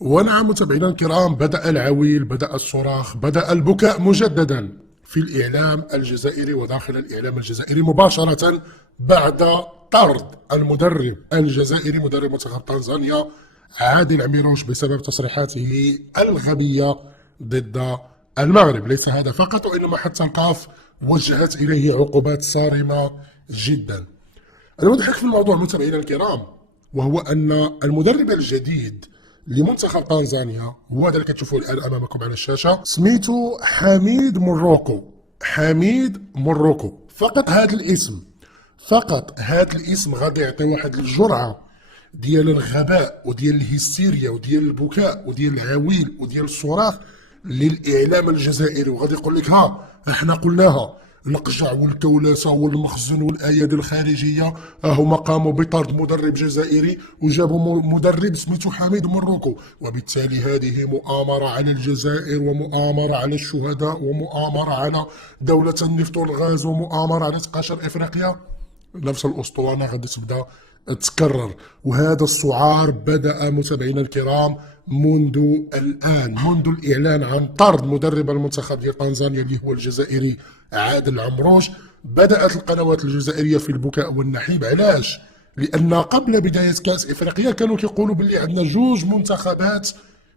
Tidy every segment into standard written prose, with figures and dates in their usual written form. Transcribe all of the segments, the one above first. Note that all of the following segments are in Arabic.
ونعم متابعينا الكرام، بدأ العويل، بدأ الصراخ، بدأ البكاء مجددا في الإعلام الجزائري وداخل الإعلام الجزائري مباشرة بعد طرد المدرب الجزائري مدرب منتخب تنزانيا عادل عميروش بسبب تصريحاته الغبية ضد المغرب. ليس هذا فقط، وإنما حتى الكاف وجهت إليه عقوبات صارمة جدا. المضحك في الموضوع متابعينا الكرام وهو أن المدرب الجديد لمنتخب تنزانيا هو هذا اللي كتشوفوه الآن أمامكم على الشاشة، سميتو حميد مروكو. حميد مروكو، فقط هذا الاسم، فقط هذا الاسم غادي يعطي واحد الجرعة ديال الغباء وديال الهستيريا وديال البكاء وديال العويل وديال الصراخ للإعلام الجزائري، وغادي يقول لك ها احنا قلناها. القجع والكولاسه والمخزن والايادي الخارجيه هما قاموا بطرد مدرب جزائري وجابوا مدرب سميتو حميد مروكو، وبالتالي هذه مؤامره على الجزائر ومؤامره على الشهداء ومؤامره على دوله النفط والغاز ومؤامره على تقاشر افريقيا. نفس الاسطوانه غادي تبدا تكرر، وهذا السعار بدأ متابعينا الكرام منذ الآن، منذ الإعلان عن طرد مدرب المنتخب ديال تنزانيا اللي هو الجزائري عادل عمروش. بدأت القنوات الجزائرية في البكاء والنحيب. علاش؟ لأن قبل بداية كأس إفريقيا كانوا كيقولوا باللي عندنا جوج منتخبات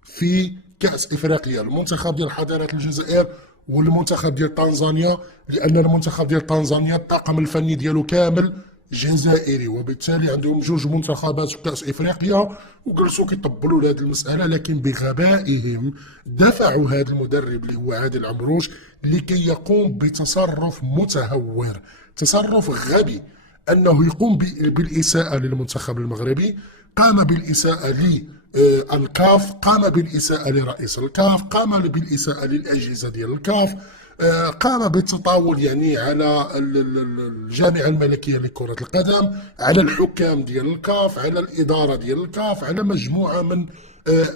في كأس إفريقيا، المنتخب ديال حضارة الجزائر والمنتخب ديال تنزانيا، لأن المنتخب ديال تنزانيا الطاقم الفني ديالو كامل جزائري، وبالتالي عندهم جوج منتخبات في كأس إفريقيا، وجلسوا كيطبلوا لهذه المسألة. لكن بغبائهم دفعوا هذا المدرب اللي هو عادل عمروش لكي يقوم بتصرف متهور، تصرف غبي، أنه يقوم بالإساءة للمنتخب المغربي، قام بالإساءة للكاف، قام بالإساءة لرئيس الكاف، قام بالإساءة للأجهزة ديال الكاف، قام بالتطاول يعني على الجامعة الملكية لكرة القدم، على الحكام ديال الكاف، على الإدارة ديال الكاف، على مجموعة من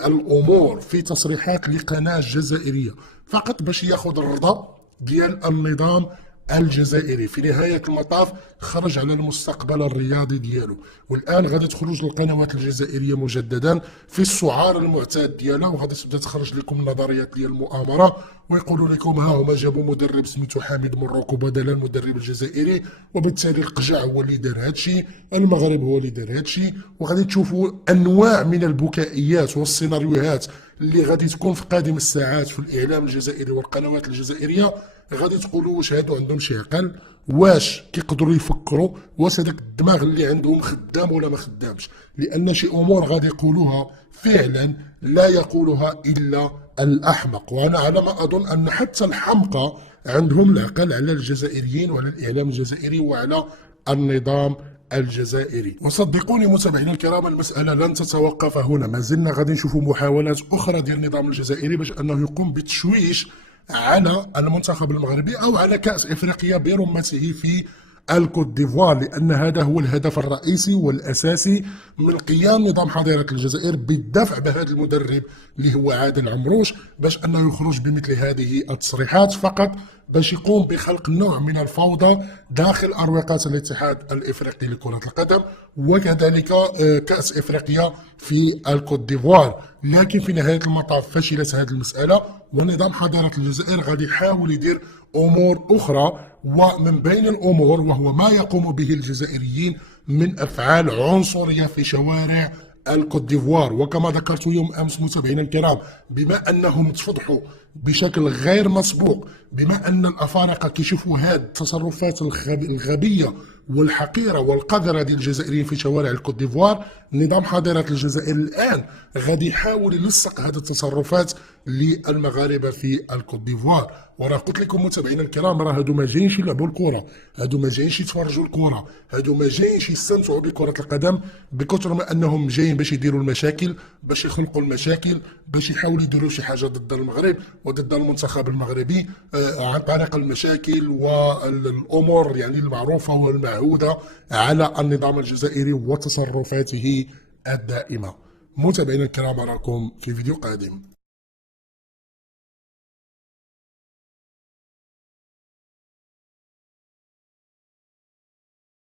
الأمور في تصريحات لقناة جزائرية فقط باش ياخذ الرضا ديال النظام الجزائري. في نهاية المطاف خرج على المستقبل الرياضي ديالو، والآن غادي تخرج القنوات الجزائرية مجددا في السعار المعتاد ديالها، وغادي تبدا تخرج لكم النظريات ديال المؤامرة ويقولوا لكم ها هما جابوا مدرب سميتو حميد مروكو بدل المدرب الجزائري، وبالتالي القجع هو اللي دار هادشي، المغرب هو اللي دار هادشي. وغادي تشوفوا انواع من البكائيات والسيناريوهات اللي غادي تكون في قادم الساعات في الاعلام الجزائري والقنوات الجزائريه. غادي تقولوا واش هادو عندهم شي عقل؟ واش كيقدروا يفكروا؟ واش هذاك الدماغ اللي عندهم خدام ولا ما خدامش؟ لان شي امور غادي يقولوها فعلا لا يقولها الا الاحمق، وانا على ما اظن ان حتى الحمقى عندهم العقل على الجزائريين وعلى الاعلام الجزائري وعلى النظام الجزائري. وصدقوني متابعينا الكرام، المسألة لن تتوقف هنا، ما زلنا غادي نشوفوا محاولات أخرى ديال النظام الجزائري باش أنه يقوم بالتشويش على المنتخب المغربي أو على كأس إفريقيا برمته في الكوت ديفوار، لأن هذا هو الهدف الرئيسي والأساسي من قيام نظام حضارة الجزائر بالدفع بهذا المدرب اللي هو عادل عمروش، باش أنه يخرج بمثل هذه التصريحات فقط باش يقوم بخلق نوع من الفوضى داخل أروقة الاتحاد الإفريقي لكرة القدم، وكذلك كأس إفريقيا في الكوت ديفوار. لكن في نهاية المطاف فشلت هذه المسألة، ونظام حضارة الجزائر غادي يحاول يدير أمور أخرى، ومن بين الأمور وهو ما يقوم به الجزائريين من أفعال عنصرية في شوارع الكوت ديفوار. وكما ذكرت يوم امس متابعينا الكرام، بما انهم تفضحوا بشكل غير مسبوق، بما ان الافارقه كيشوفوا هذه التصرفات الغبيه والحقيره والقذره ديال الجزائريين في شوارع الكوت ديفوار، نظام حضاره الجزائر الان غادي يحاول يلصق هذه التصرفات للمغاربه في الكوت ديفوار. وراه قلت لكم متابعينا الكرام، راه هادو ما جايينش يلعبوا الكره، هادو ما جايينش يتفرجوا الكره، هادو ما جايينش يستمتعوا بكره القدم، بكثر ما انهم جايين باش يديروا المشاكل، باش يخلقوا المشاكل، باش يحاولوا يديروا شي حاجه ضد المغرب وضد المنتخب المغربي عن طريق المشاكل والامور يعني المعروفه والمعهوده على النظام الجزائري وتصرفاته الدائمه. متابعينا الكرام، اراكم في فيديو قادم.